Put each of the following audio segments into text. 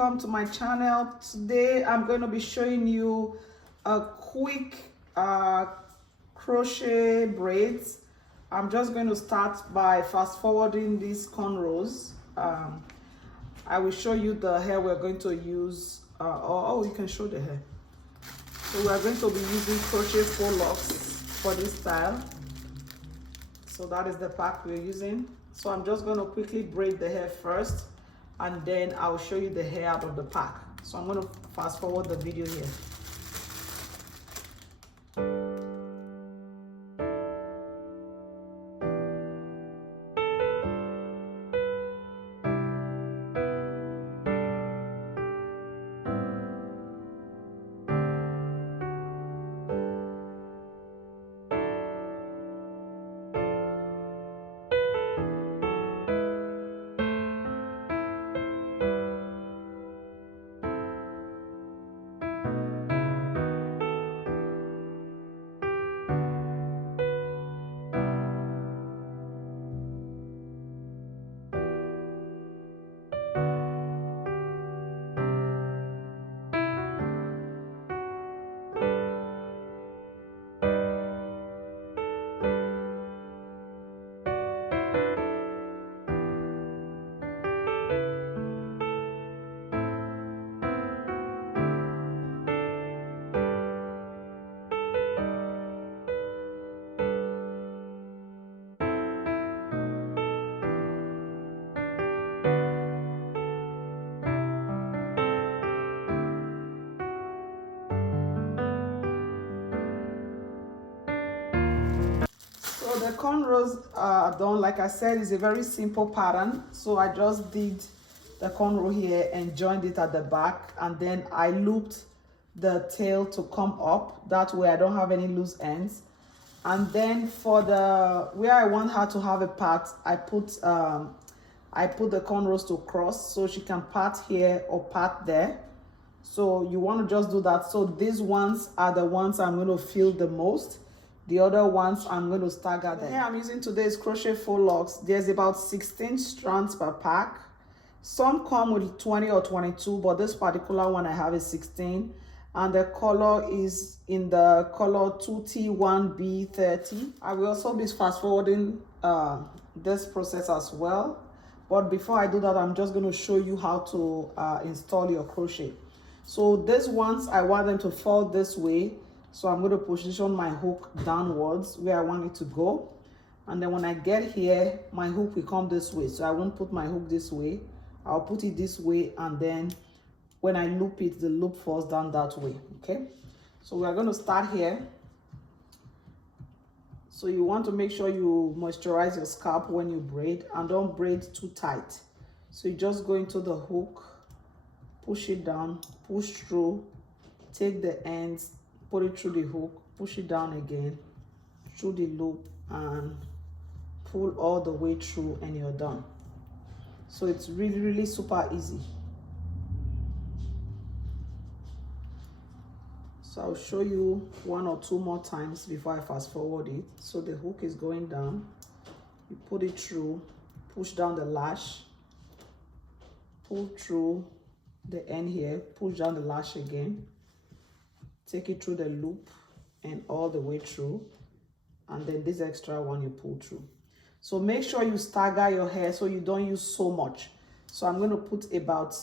welcome to my channel. Today I'm going to be showing you a quick crochet braids. I'm just going to start by fast forwarding these cornrows. I will show you the hair we're going to use. You can show the hair. So we're going to be using crochet faux locks for this style. So that is the pack we're using. So I'm just going to quickly braid the hair first, and then I'll show you the hair out of the pack. So I'm going to fast forward the video here. So the cornrows are done. Like I said, it's a very simple pattern. So I just did the cornrow here and joined it at the back, and then I looped the tail to come up. That way I don't have any loose ends. And then for the where I want her to have a part, I put the cornrows to cross, so she can part here or part there. So you want to just do that. So these ones are the ones I'm going to feel the most. The other ones I'm going to stagger them. The hair I'm using today is crochet faux locks. There's about 16 strands per pack. Some come with 20 or 22, but this particular one I have is 16. And the color is in the color 2T1B30. I will also be fast forwarding this process as well. But before I do that, I'm just going to show you how to install your crochet. So these ones, I want them to fall this way. So I'm going to position my hook downwards where I want it to go. And then when I get here, my hook will come this way. So I won't put my hook this way. I'll put it this way. And then when I loop it, the loop falls down that way. Okay. So we are going to start here. So you want to make sure you moisturize your scalp when you braid, and don't braid too tight. So you just go into the hook, push it down, push through, take the ends, put it through the hook, push it down again, through the loop, and pull all the way through, and you're done. So it's really super easy. So I'll show you one or two more times before I fast forward it. So the hook is going down, you put it through, push down the lash, pull through the end here, push down the lash again, take it through the loop and all the way through, and then this extra one you pull through. So make sure you stagger your hair so you don't use so much. So I'm going to put about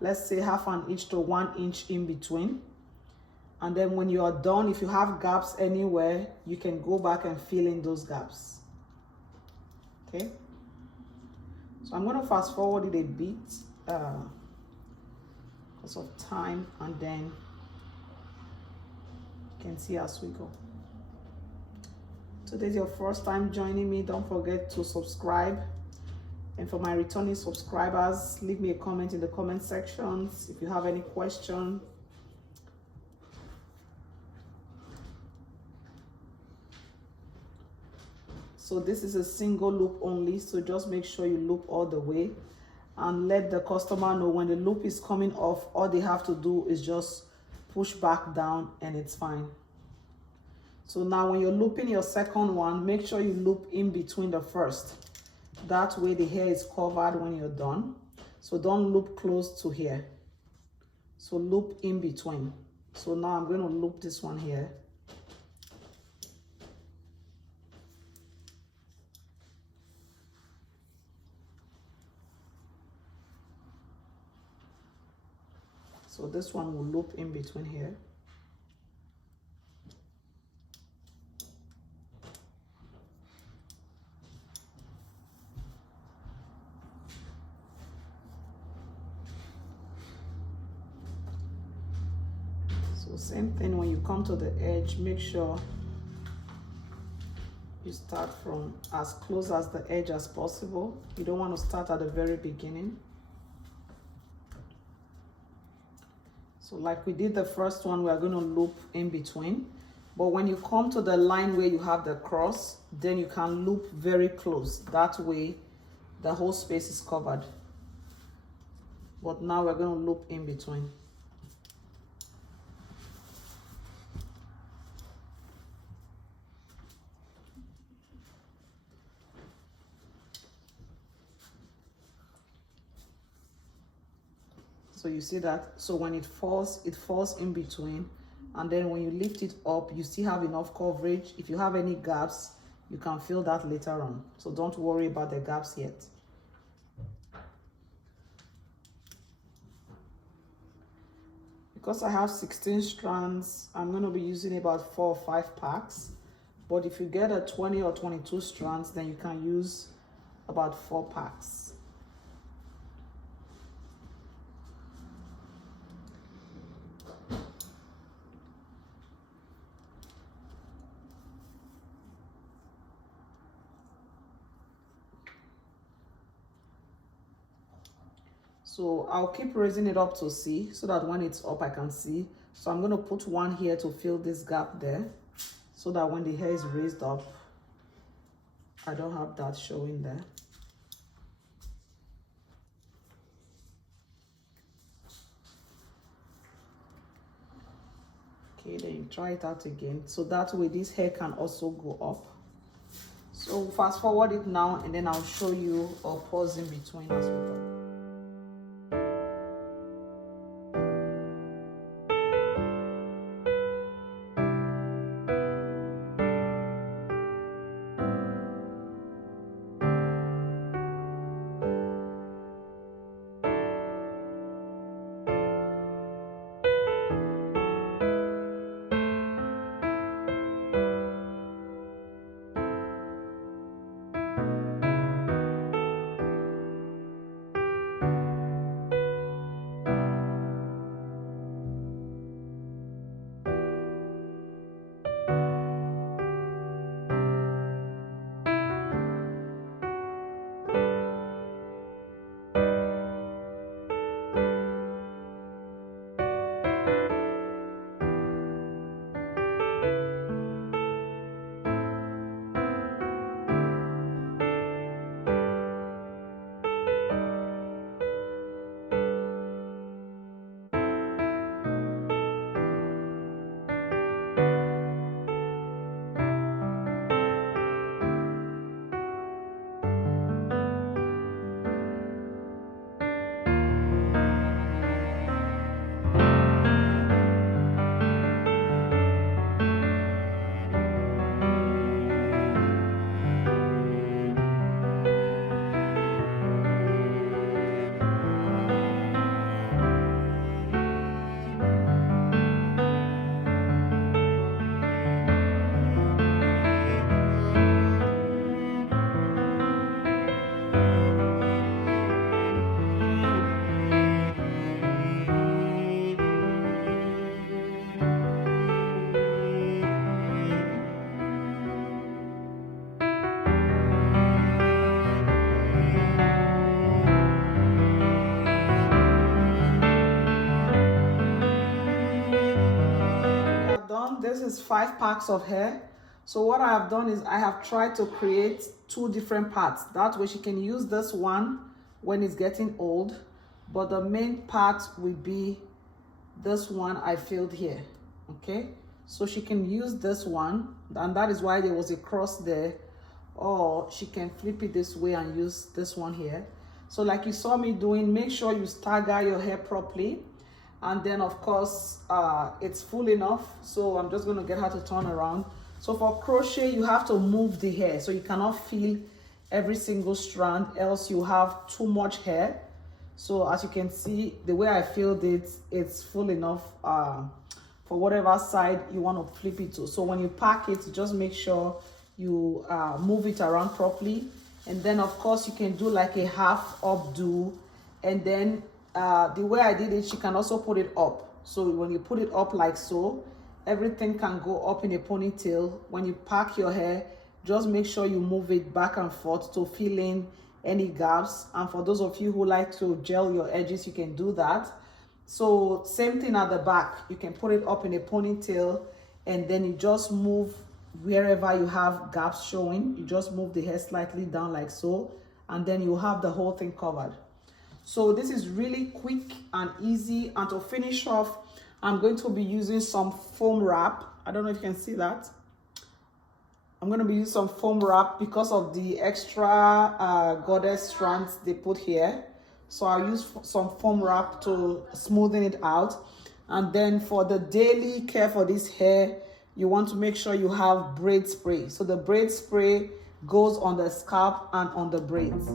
let's say ½ inch to 1 inch in between, and then when you are done, if you have gaps anywhere, you can go back and fill in those gaps. Okay, so I'm going to fast forward it a bit because of time, and then you can see as we go. So this is your first time joining me, don't forget to subscribe. And for my returning subscribers, leave me a comment in the comment sections if you have any question. So this is a single loop only, so just make sure you loop all the way and let the customer know when the loop is coming off. All they have to do is just push back down and it's fine. So now when you're looping your second one, make sure you loop in between the first. That way the hair is covered when you're done. So don't loop close to here. So loop in between. So now I'm going to loop this one here. So this one will loop in between here. So same thing, when you come to the edge, make sure you start from as close as the edge as possible. You don't want to start at the very beginning. So like we did the first one, we are going to loop in between. But when you come to the line where you have the cross, then you can loop very close. That way, the whole space is covered. But now we're going to loop in between. So you see that, so when it falls in between, and then when you lift it up, you still have enough coverage. If you have any gaps, you can fill that later on. So don't worry about the gaps yet. Because I have 16 strands, I'm going to be using about 4 or 5 packs. But if you get a 20 or 22 strands, then you can use about 4 packs. So I'll keep raising it up to see, so that when it's up I can see. So I'm going to put one here to fill this gap there, so that when the hair is raised up, I don't have that showing there. Okay, then you try it out again. So that way this hair can also go up. So fast forward it now, and then I'll show you a pause in between as we go. This is 5 packs of hair. So what I have done is I have tried to create 2 different parts. That way she can use this one when it's getting old, but the main part will be this one I filled here. Okay, so she can use this one, and that is why there was a cross there, or she can flip it this way and use this one here. So like you saw me doing, make sure you stagger your hair properly. And then of course, it's full enough. So I'm just gonna get her to turn around. So for crochet, you have to move the hair. So you cannot feel every single strand, else you have too much hair. So as you can see, the way I filled it, it's full enough for whatever side you want to flip it to. So when you pack it, just make sure you move it around properly. And then of course you can do like a half updo. And then the way I did it, she can also put it up. So when you put it up like so, everything can go up in a ponytail. When you pack your hair, just make sure you move it back and forth to fill in any gaps. And for those of you who like to gel your edges, you can do that. So same thing at the back, you can put it up in a ponytail, and then you just move wherever you have gaps showing, you just move the hair slightly down like so, and then you have the whole thing covered. So this is really quick and easy. And to finish off, I'm going to be using some foam wrap. I don't know if you can see that. I'm going to be using some foam wrap because of the extra goddess strands they put here. So I'll use some foam wrap to smoothen it out. And then for the daily care for this hair, you want to make sure you have braid spray. So the braid spray goes on the scalp and on the braids.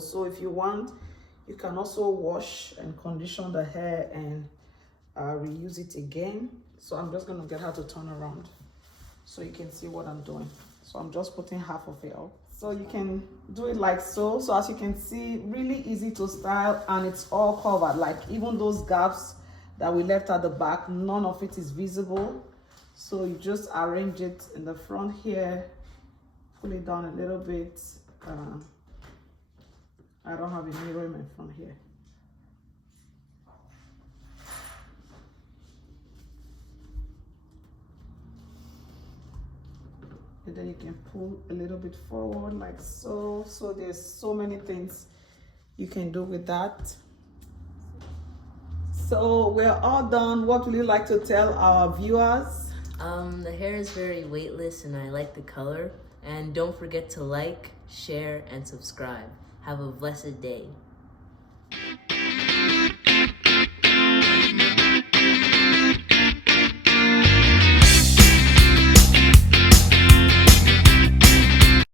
So if you want, you can also wash and condition the hair and reuse it again. So I'm just going to get her to turn around so you can see what I'm doing. So I'm just putting half of it up. So you can do it like so. So as you can see, really easy to style, and it's all covered. Like even those gaps that we left at the back, none of it is visible. So you just arrange it in the front here, pull it down a little bit. I don't have a mirror in my front here. And then you can pull a little bit forward like so. So there's so many things you can do with that. So we're all done. What would you like to tell our viewers? The hair is very weightless and I like the color. And don't forget to like, share, and subscribe. Have a blessed day.